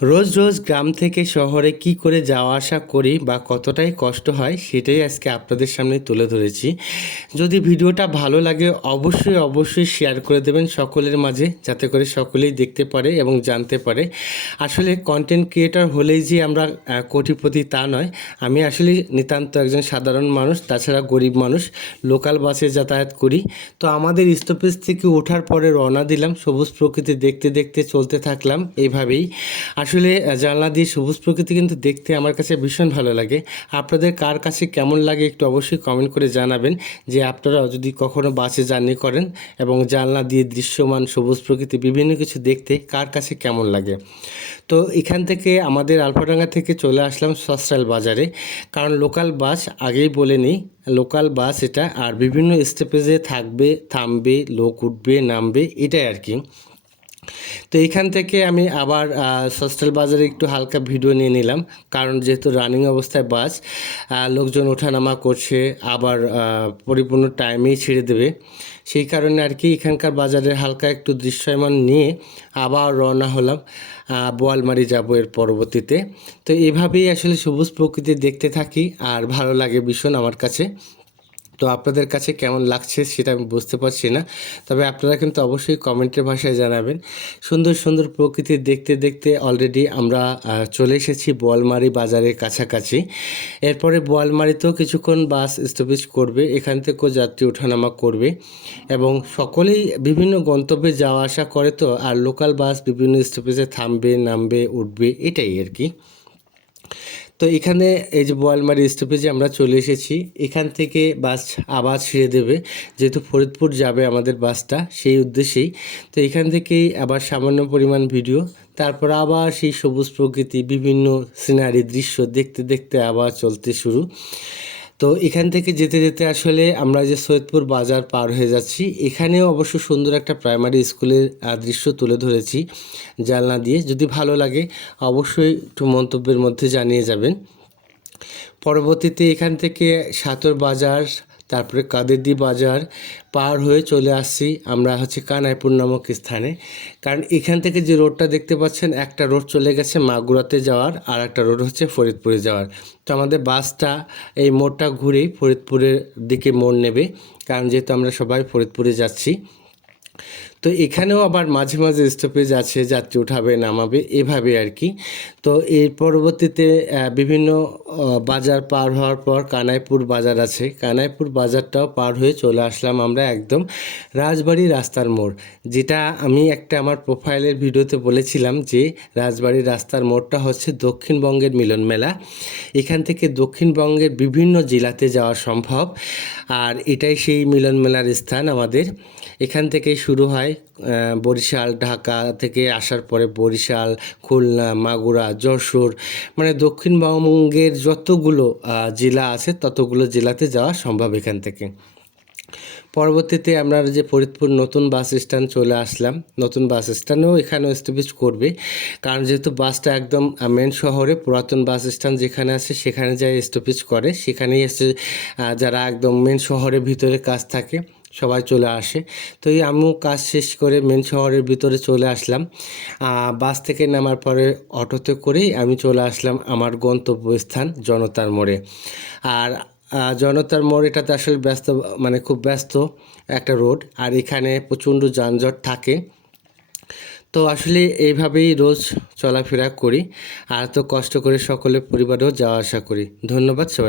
রোজ রোজ গ্রাম থেকে শহরে কি করে যাওয়া আসা করি বা কতটাই কষ্ট হয় সেটাই আজকে আপনাদের সামনে তুলে ধরেছি। যদি ভিডিওটা ভালো লাগে অবশ্যই শেয়ার করে দেবেন সকলের মাঝে, যাতে করে সকলেই দেখতে পারে এবং জানতে পারে। আসলে কন্টেন্ট ক্রিয়েটর হলেই যে আমরা কোটিপতি তা নয়। আমি আসলে নিতান্ত একজন সাধারণ মানুষ, তাছাড়া গরিব মানুষ, লোকাল বাসে যাতায়াত করি। তো আমাদের স্টপেজ থেকে ওঠার পরে রওনা দিলাম, সবুজ প্রকৃতি দেখতে দেখতে চলতে থাকলাম এইভাবেই। আসলে জানলা দিয়ে সবুজ প্রকৃতি কিন্তু দেখতে আমার কাছে ভীষণ ভালো লাগে। আপনাদের কার কাছে কেমন লাগে একটু অবশ্যই কমেন্ট করে জানাবেন, যে আপনারাও যদি কখনো বাসে জার্নি করেন এবং জানলা দিয়ে দৃশ্যমান সবুজ প্রকৃতি বিভিন্ন কিছু দেখতে কার কাছে কেমন লাগে। তো এখান থেকে আমাদের আলফাডাঙ্গা থেকে চলে আসলাম সস্রাইল বাজারে, কারণ লোকাল বাস আগেই বলে নিই, লোকাল বাস এটা, আর বিভিন্ন স্টপেজে থাকবে, থামবে, লোক উঠবে নামবে, এটাই আর কি। তো এইখান থেকে আমি আবার সস্টাল বাজারে একটু হালকা ভিডিও নিয়ে নিলাম, কারণ যেহেতু রানিং অবস্থায় বাস, লোকজন ওঠানামা করছে, আবার পরিপূর্ণ টাইমেই ছেড়ে দেবে, সেই কারণে আর কি এখানকার বাজারের হালকা একটু দৃশ্যমান নিয়ে আবার রওনা হলাম বোয়ালমারি যাব এর পরবর্তীতে। তো এভাবেই আসলে সবুজ প্রকৃতি দেখতে থাকি, আর ভালো লাগে ভীষণ আমার কাছে। তো আপনাদের কাছে কেমন লাগছে সেটা আমি বুঝতে পারছি না, তবে আপনারা কিন্তু অবশ্যই কমেন্টের ভাষায় জানাবেন। সুন্দর সুন্দর প্রকৃতি দেখতে দেখতে অলরেডি আমরা চলে এসেছি বোয়ালমারি বাজারের কাছাকাছি। এরপরে বোয়ালমারিতেও কিছুক্ষণ বাস স্টপেজ করবে, এখান থেকেও যাত্রী ওঠানামা করবে এবং সকলেই বিভিন্ন গন্তব্যে যাওয়া আসা করে। তো আর লোকাল বাস বিভিন্ন স্টপেজে থামবে, নামবে, উঠবে, এটাই আর কি। তো এখানে এই যে বোয়ালমারি স্টপেজে আমরা চলে এসেছি, এখান থেকে বাস আবার ছেড়ে দেবে, যেহেতু ফরিদপুর যাবে আমাদের বাসটা, সেই উদ্দেশ্যেই। তো এখান থেকেই আবার সামান্য পরিমাণ ভিডিও, তারপর আবার সেই সবুজ প্রকৃতি, বিভিন্ন সিনারি দৃশ্য দেখতে দেখতে আবার চলতে শুরু। তো এখান থেকে যেতে যেতে আসলে আমরা যে সৈয়দপুর বাজার পার হয়ে যাচ্ছি, এখানেও অবশ্য সুন্দর একটা প্রাইমারি স্কুলের দৃশ্য তুলে ধরেছি জানলা দিয়ে। যদি ভালো লাগে অবশ্যই একটু মন্তব্যের মধ্যে জানিয়ে যাবেন। পরবর্তীতে এখান থেকে সাতর বাজার, তারপরে কাদেরদি বাজার পার হয়ে চলে আসছি আমরা কানাইপুর নামক স্থানে। কারণ এখান থেকে যে রোডটা দেখতে পাচ্ছেন, একটা রোড চলে গেছে মাগুরাতে যাওয়ার, আর একটা রোড হচ্ছে ফরিদপুরে যাওয়ার। তো আমাদের বাসটা এই মোড়টা ঘুরেই ফরিদপুরের দিকে মোড় নেবে, কারণ যেহেতু আমরা সবাই ফরিদপুরে যাচ্ছি। তো এখানেও আবার মাঝে মাঝে স্টপেজ আছে, যাত্রী উঠাবে নামাবে, এভাবে আর কি। তো এর পরবর্তীতে বিভিন্ন বাজার পার হওয়ার পর কানাইপুর বাজার আছে, কানাইপুর বাজারটাও পার হয়ে চলে আসলাম আমরা একদম রাজবাড়ি রাস্তার মোড়, যেটা আমি একটা আমার প্রোফাইলের ভিডিওতে বলেছিলাম যে রাজবাড়ি রাস্তার মোড়টা হচ্ছে দক্ষিণবঙ্গের মিলন মেলা। এখান থেকে দক্ষিণবঙ্গের বিভিন্ন জেলাতে যাওয়া সম্ভব, আর এটাই সেই মিলন মেলার স্থান আমাদের। এখান থেকেই শুরু হয় বরিশাল, ঢাকা থেকে আসার পরে বরিশাল, খুলনা, মাগুরা, যশোর, মানে দক্ষিণবঙ্গের যতগুলো জেলা আছে ততগুলো জেলাতে যাওয়া সম্ভব এখান থেকে। পরবর্তীতে আমরা যে ফরিদপুর নতুন বাস স্ট্যান্ড চলে আসলাম, নতুন বাস স্ট্যান্ডেও এখানেও স্টপেজ করবে, কারণ যেহেতু বাসটা একদম মেন শহরে, পুরাতন বাস স্ট্যান্ড যেখানে আছে সেখানে যাই স্টপেজ করে, সেখানেই এসে যারা একদম মেন শহরের ভিতরে কাজ থাকে সবাই চলে আসে। তো এই আমিও কাজ শেষ করে মেন শহরের ভিতরে চলে আসলাম। বাস থেকে নামার পরে অটোতে করেই আমি চলে আসলাম আমার গন্তব্যস্থান জনতার মোড়ে। আর জনতার মোড় এটাতে আসলে ব্যস্ত, মানে খুব ব্যস্ত একটা রোড, আর এখানে প্রচণ্ড যানজট থাকে। তো আসলে এইভাবেই রোজ চলাফেরা করি, আর তো কষ্ট করে সকলে পরিবারেও যাওয়া আসা করি। ধন্যবাদ সবাই।